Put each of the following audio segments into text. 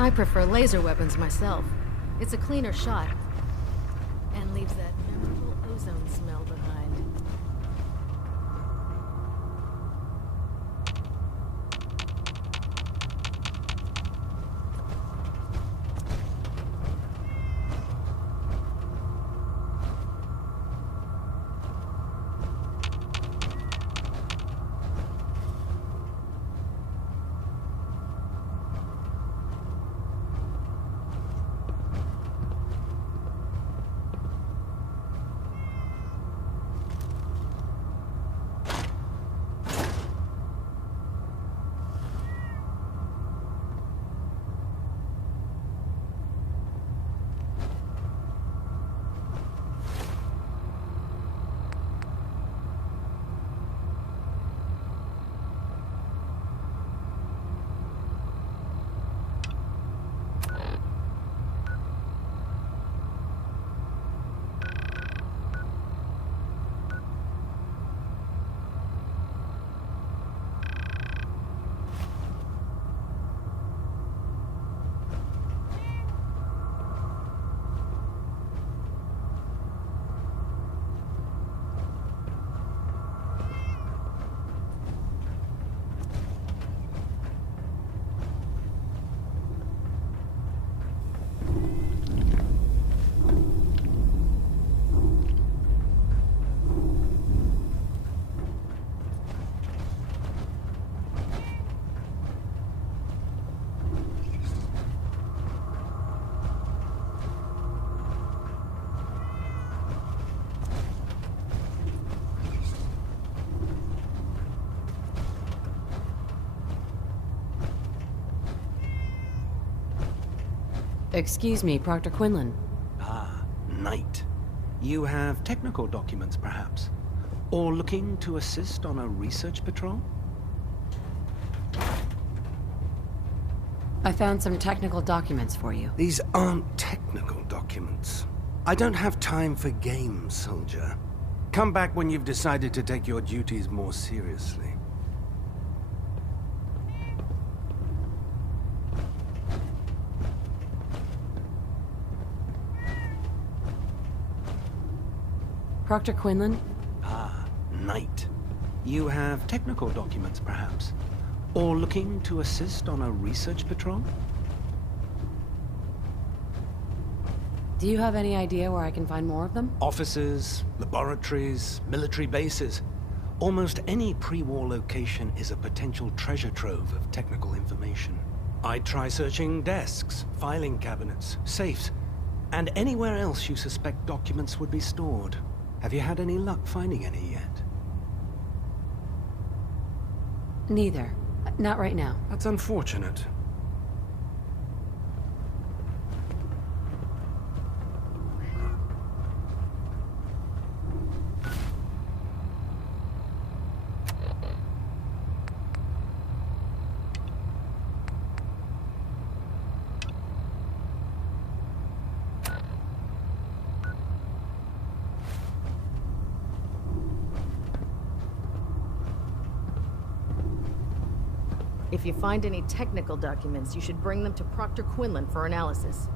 I prefer laser weapons myself. It's a cleaner shot, and leaves that memorable ozone smell behind. Excuse me, Proctor Quinlan. Ah, Knight. You have technical documents, perhaps? Or looking to assist on a research patrol? I found some technical documents for you. These aren't technical documents. I don't have time for games, soldier. Come back when you've decided to take your duties more seriously. Proctor Quinlan? Ah, Knight. You have technical documents, perhaps? Or looking to assist on a research patrol? Do you have any idea where I can find more of them? Offices, laboratories, military bases. Almost any pre-war location is a potential treasure trove of technical information. I'd try searching desks, filing cabinets, safes, and anywhere else you suspect documents would be stored. Have you had any luck finding any yet? Neither. Not right now. That's unfortunate. If you find any technical documents, you should bring them to Proctor Quinlan for analysis.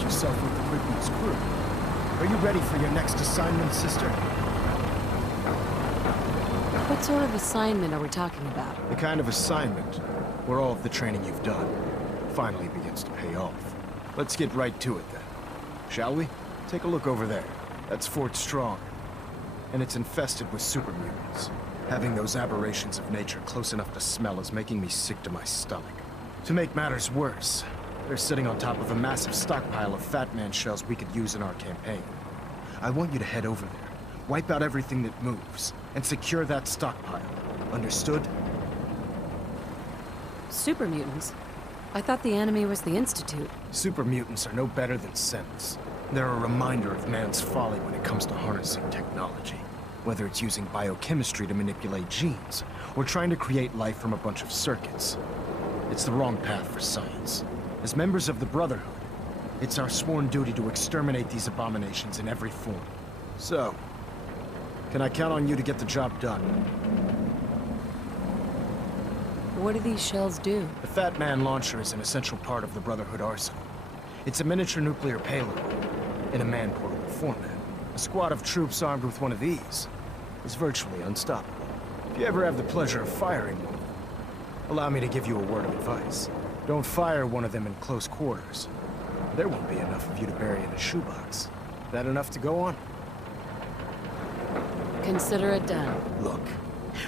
Yourself with the Pripyat's crew. Are you ready for your next assignment, sister? What sort of assignment are we talking about? The kind of assignment where all of the training you've done finally begins to pay off. Let's get right to it then. Shall we? Take a look over there. That's Fort Strong. And it's infested with super mutants. Having those aberrations of nature close enough to smell is making me sick to my stomach. To make matters worse, they're sitting on top of a massive stockpile of Fat Man shells we could use in our campaign. I want you to head over there, wipe out everything that moves, and secure that stockpile. Understood? Super mutants? I thought the enemy was the Institute. Super mutants are no better than synths. They're a reminder of man's folly when it comes to harnessing technology. Whether it's using biochemistry to manipulate genes, or trying to create life from a bunch of circuits. It's the wrong path for science. As members of the Brotherhood, it's our sworn duty to exterminate these abominations in every form. So, can I count on you to get the job done? What do these shells do? The Fat Man launcher is an essential part of the Brotherhood arsenal. It's a miniature nuclear payload, in a man-portable format. A squad of troops armed with one of these is virtually unstoppable. If you ever have the pleasure of firing one of them, allow me to give you a word of advice. Don't fire one of them in close quarters. There won't be enough of you to bury in a shoebox. That enough to go on? Consider it done. Look,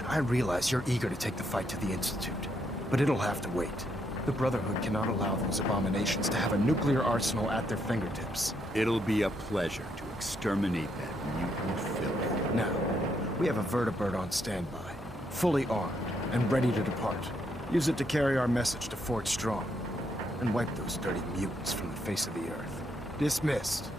I realize you're eager to take the fight to the Institute, but it'll have to wait. The Brotherhood cannot allow those abominations to have a nuclear arsenal at their fingertips. It'll be a pleasure to exterminate that mutant filth. Now, we have a vertibird on standby, fully armed and ready to depart. Use it to carry our message to Fort Strong, and wipe those dirty mutants from the face of the earth. Dismissed.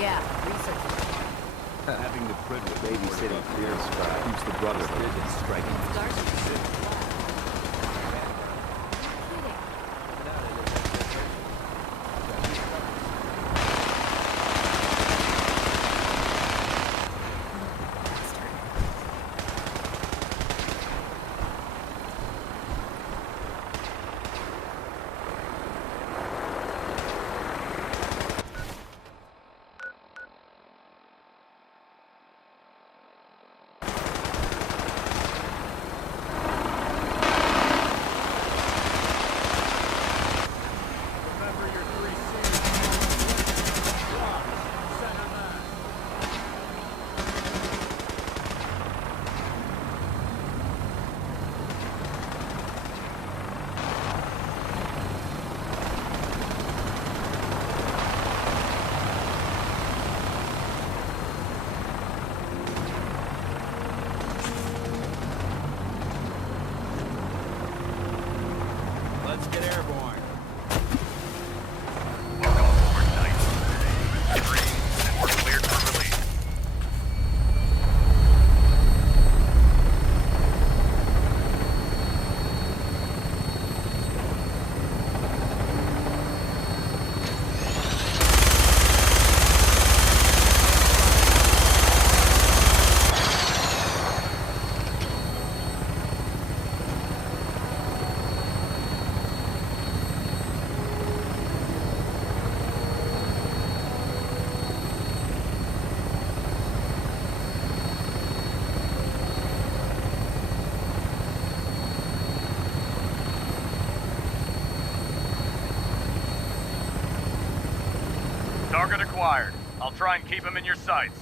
Yeah, research. Having the privilege of babysitting Clear Sky keeps the Brotherhood in striking Let's get airborne. Welcome aboard, Knights. Green, we're cleared for release. Target acquired. I'll try and keep him in your sights.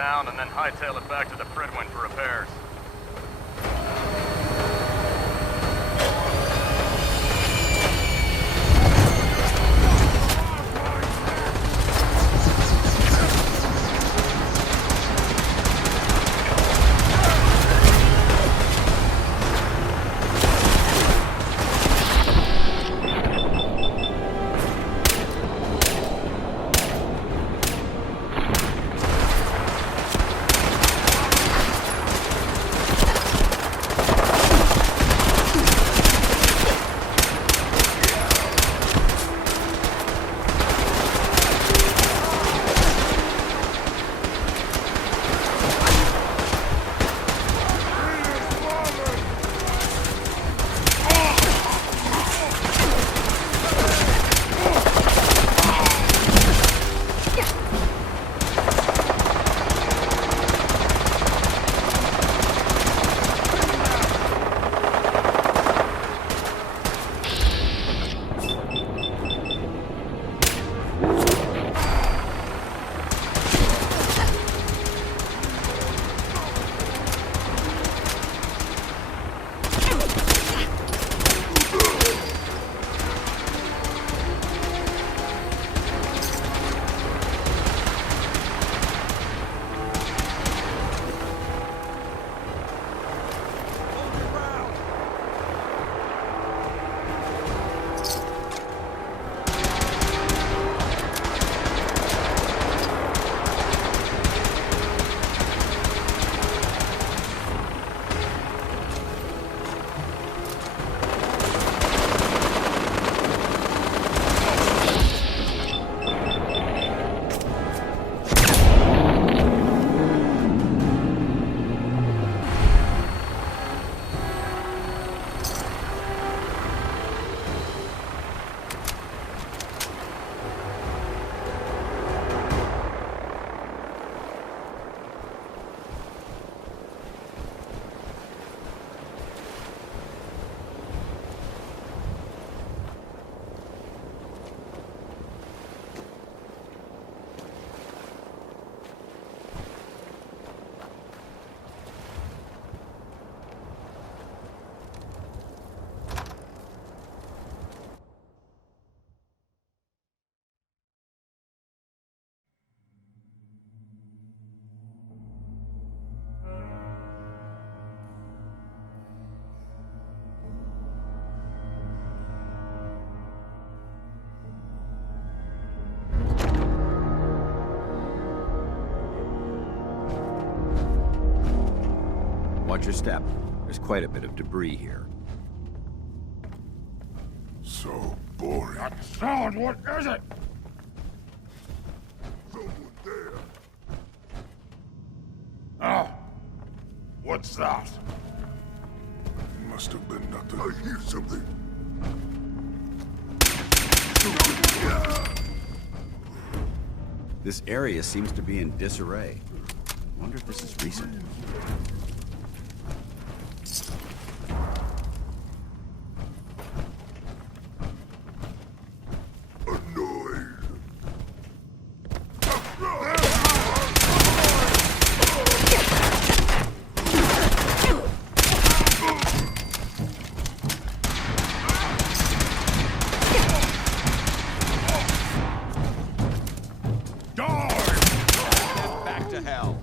down and then hightail it back to the Prydwen for repairs. Watch your step. There's quite a bit of debris here. So boring. That sound, what is it? Someone there. Oh. What's that? Must have been nothing. I hear something. This area seems to be in disarray. Wonder if this is recent. Back to hell.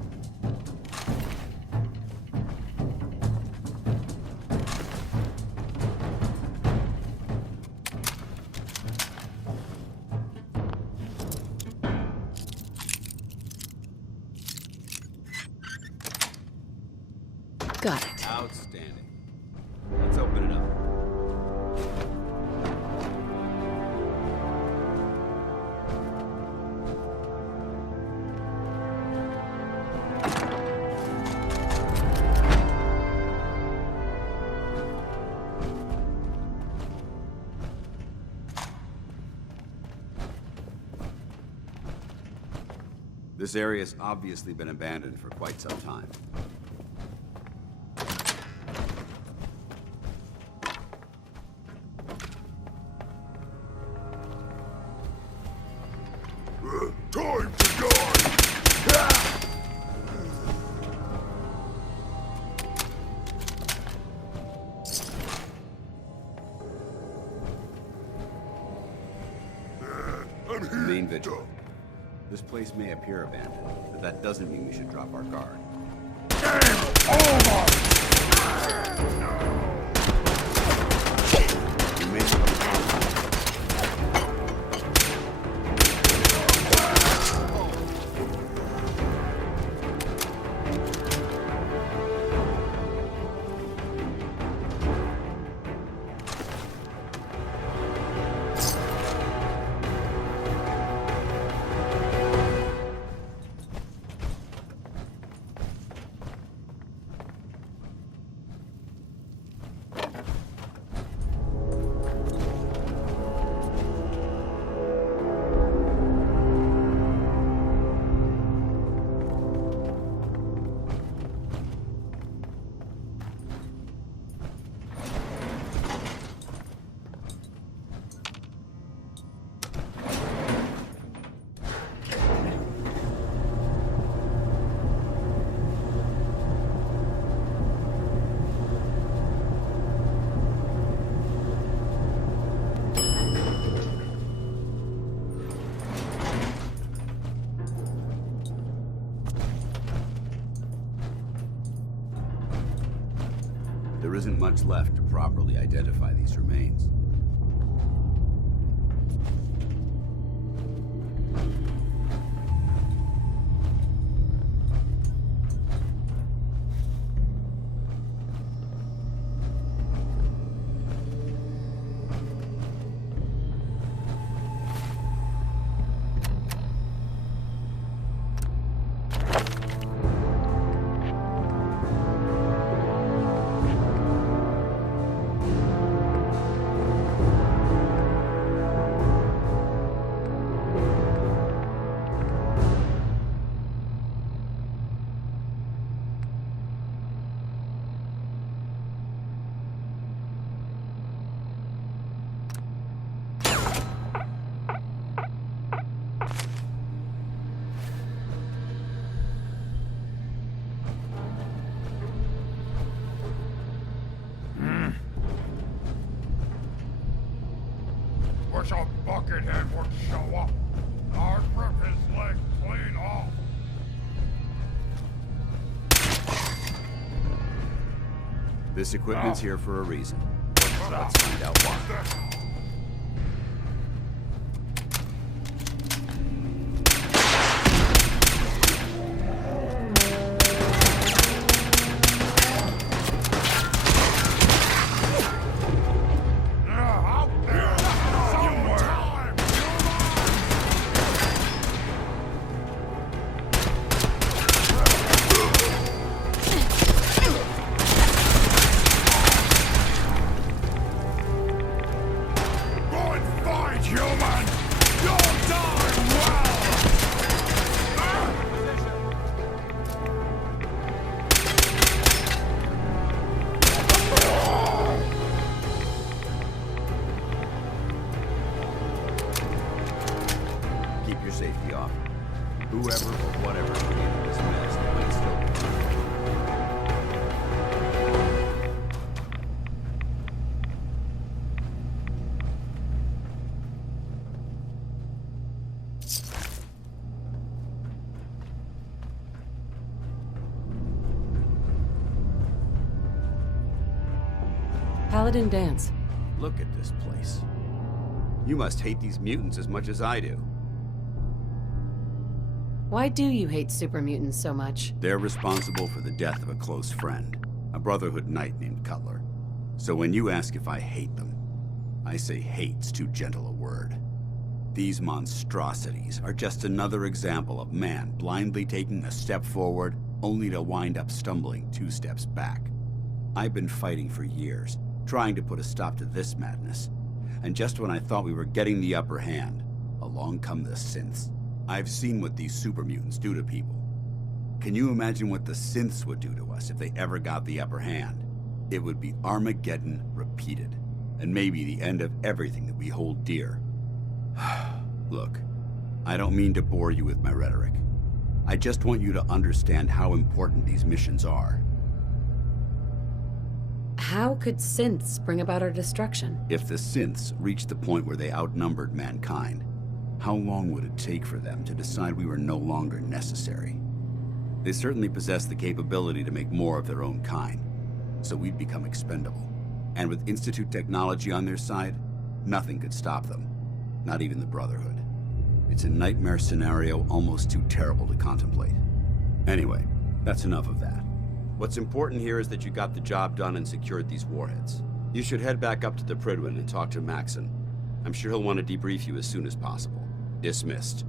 Got it. Outstanding. Let's open it up. This area's obviously been abandoned for quite some time. Time to die! vigilant. This place may appear abandoned, but that doesn't mean we should drop our guard. You may There isn't much left to properly identify these remains. Wish a buckethead would show up. I'd rip his leg clean off. This equipment's here for a reason. Let's find out why. Keep your safety off. Whoever or whatever created this mess might still be Paladin Danse. Look at this place. You must hate these mutants as much as I do. Why do you hate super mutants so much? They're responsible for the death of a close friend, a Brotherhood knight named Cutler. So when you ask if I hate them, I say hate's too gentle a word. These monstrosities are just another example of man blindly taking a step forward, only to wind up stumbling 2 steps back. I've been fighting for years, trying to put a stop to this madness. And just when I thought we were getting the upper hand, along come the synths. I've seen what these super mutants do to people. Can you imagine what the synths would do to us if they ever got the upper hand? It would be Armageddon repeated, and maybe the end of everything that we hold dear. Look, I don't mean to bore you with my rhetoric. I just want you to understand how important these missions are. How could synths bring about our destruction? If the synths reached the point where they outnumbered mankind, How long would it take for them to decide we were no longer necessary? They certainly possess the capability to make more of their own kind, so we'd become expendable. And with Institute technology on their side, nothing could stop them. Not even the Brotherhood. It's a nightmare scenario almost too terrible to contemplate. Anyway, that's enough of that. What's important here is that you got the job done and secured these warheads. You should head back up to the Prydwen and talk to Maxson. I'm sure he'll want to debrief you as soon as possible. Dismissed.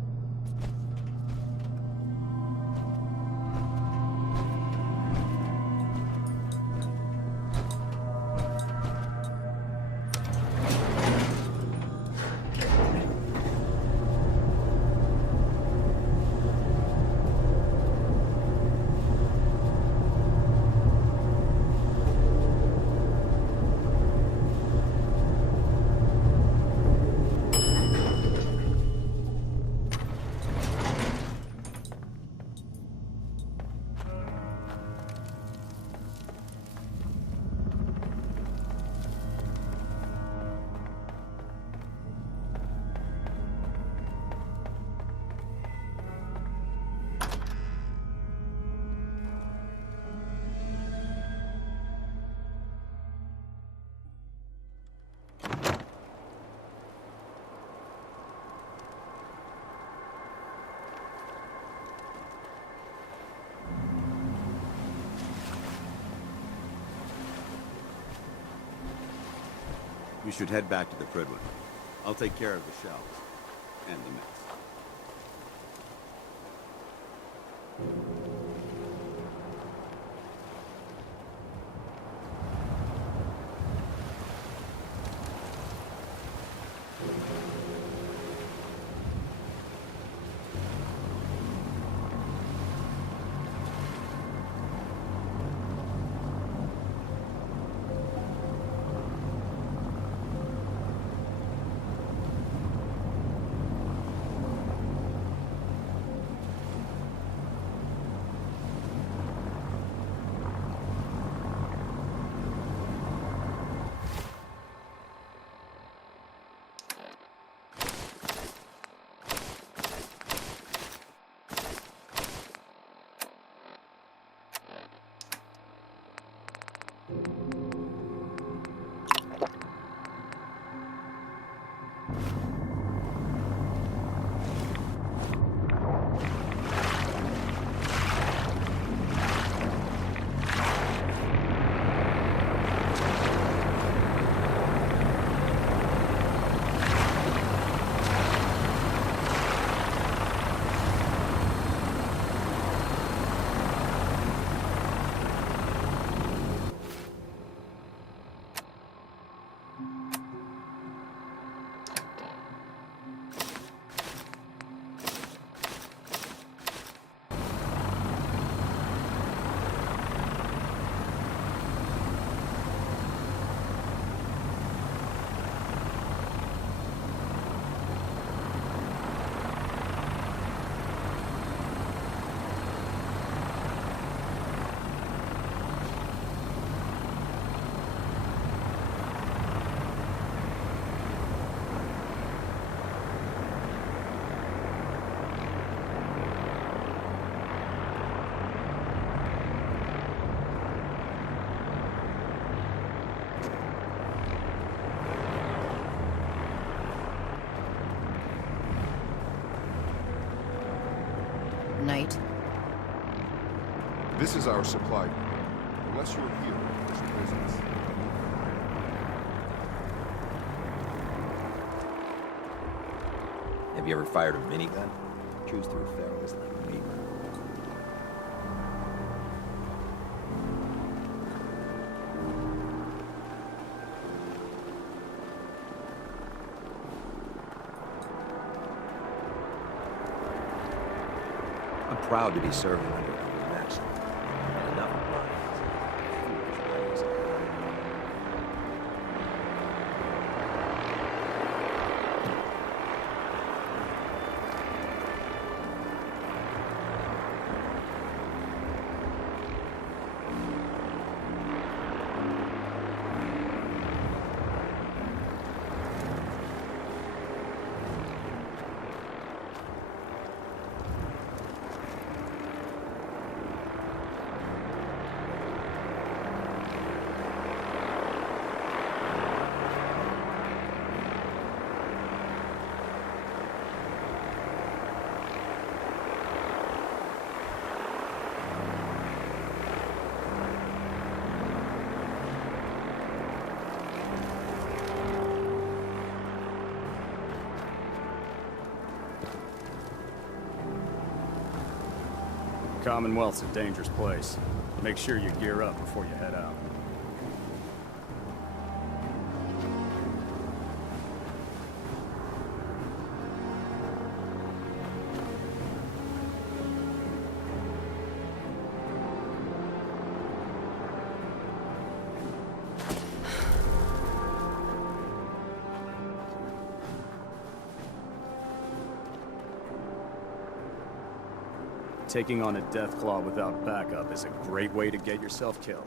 We should head back to the Prydwen. I'll take care of the shells. And the mess. Knight. This is our supply room. Unless you're here, there's business. Have you ever fired a minigun? Choose through ferals like me. I'm proud to be serving under Uncle Maxson. Enough of mine. Commonwealth's a dangerous place. Make sure you gear up before you head out. Taking on a Deathclaw without backup is a great way to get yourself killed.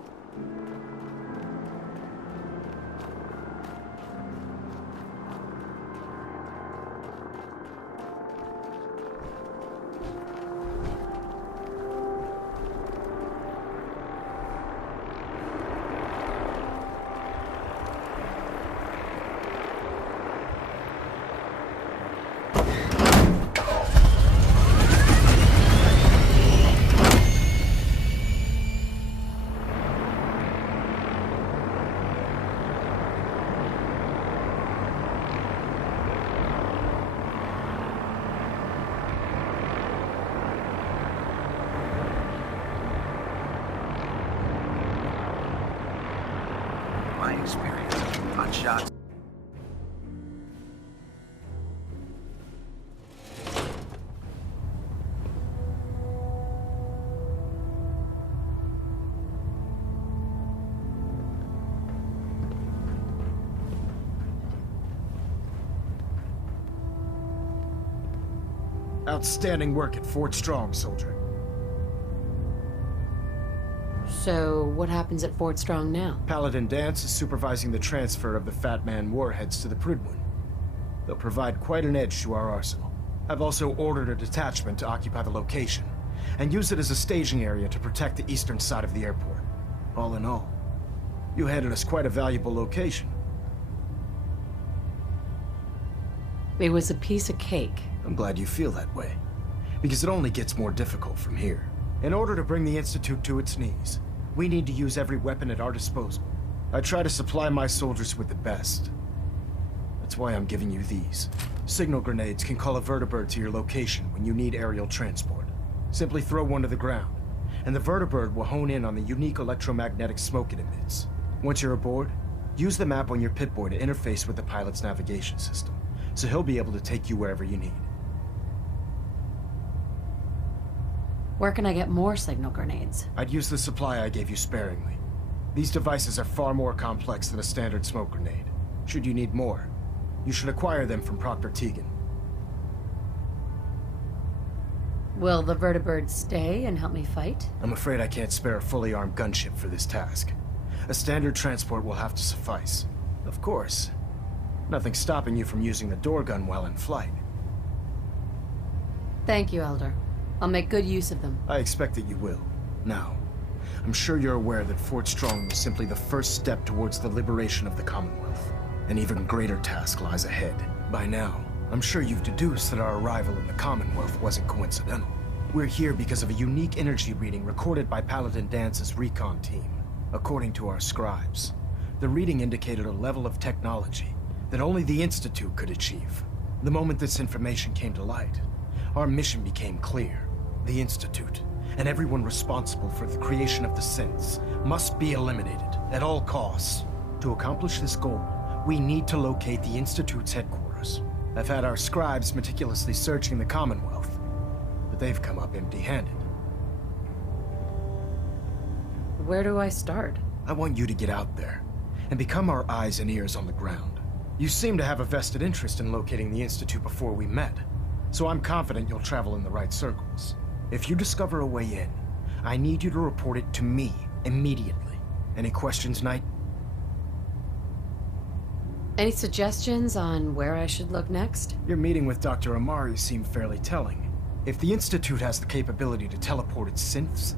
My experience on shots. Outstanding work at Fort Strong, soldier. So, what happens at Fort Strong now? Paladin Danse is supervising the transfer of the Fat Man warheads to the Prydwen. They'll provide quite an edge to our arsenal. I've also ordered a detachment to occupy the location, and use it as a staging area to protect the eastern side of the airport. All in all, you handed us quite a valuable location. It was a piece of cake. I'm glad you feel that way, because it only gets more difficult from here. In order to bring the Institute to its knees, we need to use every weapon at our disposal. I try to supply my soldiers with the best. That's why I'm giving you these. Signal grenades can call a vertibird to your location when you need aerial transport. Simply throw one to the ground, and the vertibird will hone in on the unique electromagnetic smoke it emits. Once you're aboard, use the map on your Pip-Boy to interface with the pilot's navigation system, so he'll be able to take you wherever you need. Where can I get more signal grenades? I'd use the supply I gave you sparingly. These devices are far more complex than a standard smoke grenade. Should you need more, you should acquire them from Proctor Tegan. Will the vertibird stay and help me fight? I'm afraid I can't spare a fully armed gunship for this task. A standard transport will have to suffice. Of course, nothing stopping you from using the door gun while in flight. Thank you, Elder. I'll make good use of them. I expect that you will. Now, I'm sure you're aware that Fort Strong was simply the first step towards the liberation of the Commonwealth. An even greater task lies ahead. By now, I'm sure you've deduced that our arrival in the Commonwealth wasn't coincidental. We're here because of a unique energy reading recorded by Paladin Dance's recon team. According to our scribes, the reading indicated a level of technology that only the Institute could achieve. The moment this information came to light, our mission became clear. The Institute, and everyone responsible for the creation of the synths, must be eliminated at all costs. To accomplish this goal, we need to locate the Institute's headquarters. I've had our scribes meticulously searching the Commonwealth, but they've come up empty-handed. Where do I start? I want you to get out there, and become our eyes and ears on the ground. You seem to have a vested interest in locating the Institute before we met, so I'm confident you'll travel in the right circles. If you discover a way in, I need you to report it to me immediately. Any questions, Knight? Any suggestions on where I should look next? Your meeting with Dr. Amari seemed fairly telling. If the Institute has the capability to teleport its synths,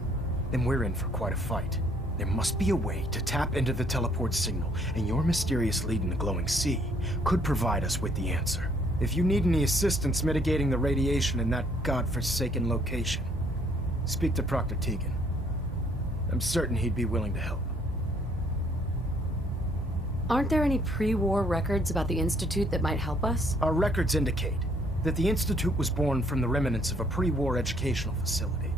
then we're in for quite a fight. There must be a way to tap into the teleport signal, and your mysterious lead in the glowing sea could provide us with the answer. If you need any assistance mitigating the radiation in that godforsaken location, speak to Proctor Tegan. I'm certain he'd be willing to help. Aren't there any pre-war records about the Institute that might help us? Our records indicate that the Institute was born from the remnants of a pre-war educational facility.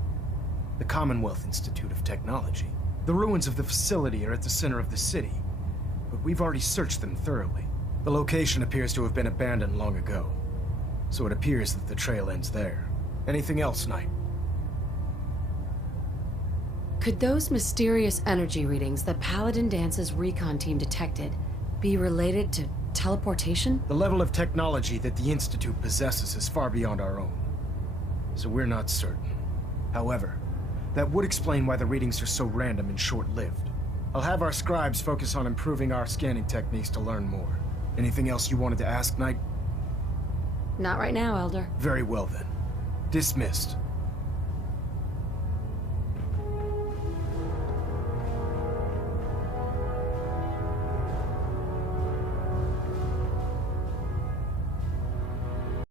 The Commonwealth Institute of Technology. The ruins of the facility are at the center of the city, but we've already searched them thoroughly. The location appears to have been abandoned long ago, so it appears that the trail ends there. Anything else, Knight? Could those mysterious energy readings that Paladin Dance's recon team detected be related to teleportation? The level of technology that the Institute possesses is far beyond our own, so we're not certain. However, that would explain why the readings are so random and short-lived. I'll have our scribes focus on improving our scanning techniques to learn more. Anything else you wanted to ask, Knight? Not right now, Elder. Very well then. Dismissed.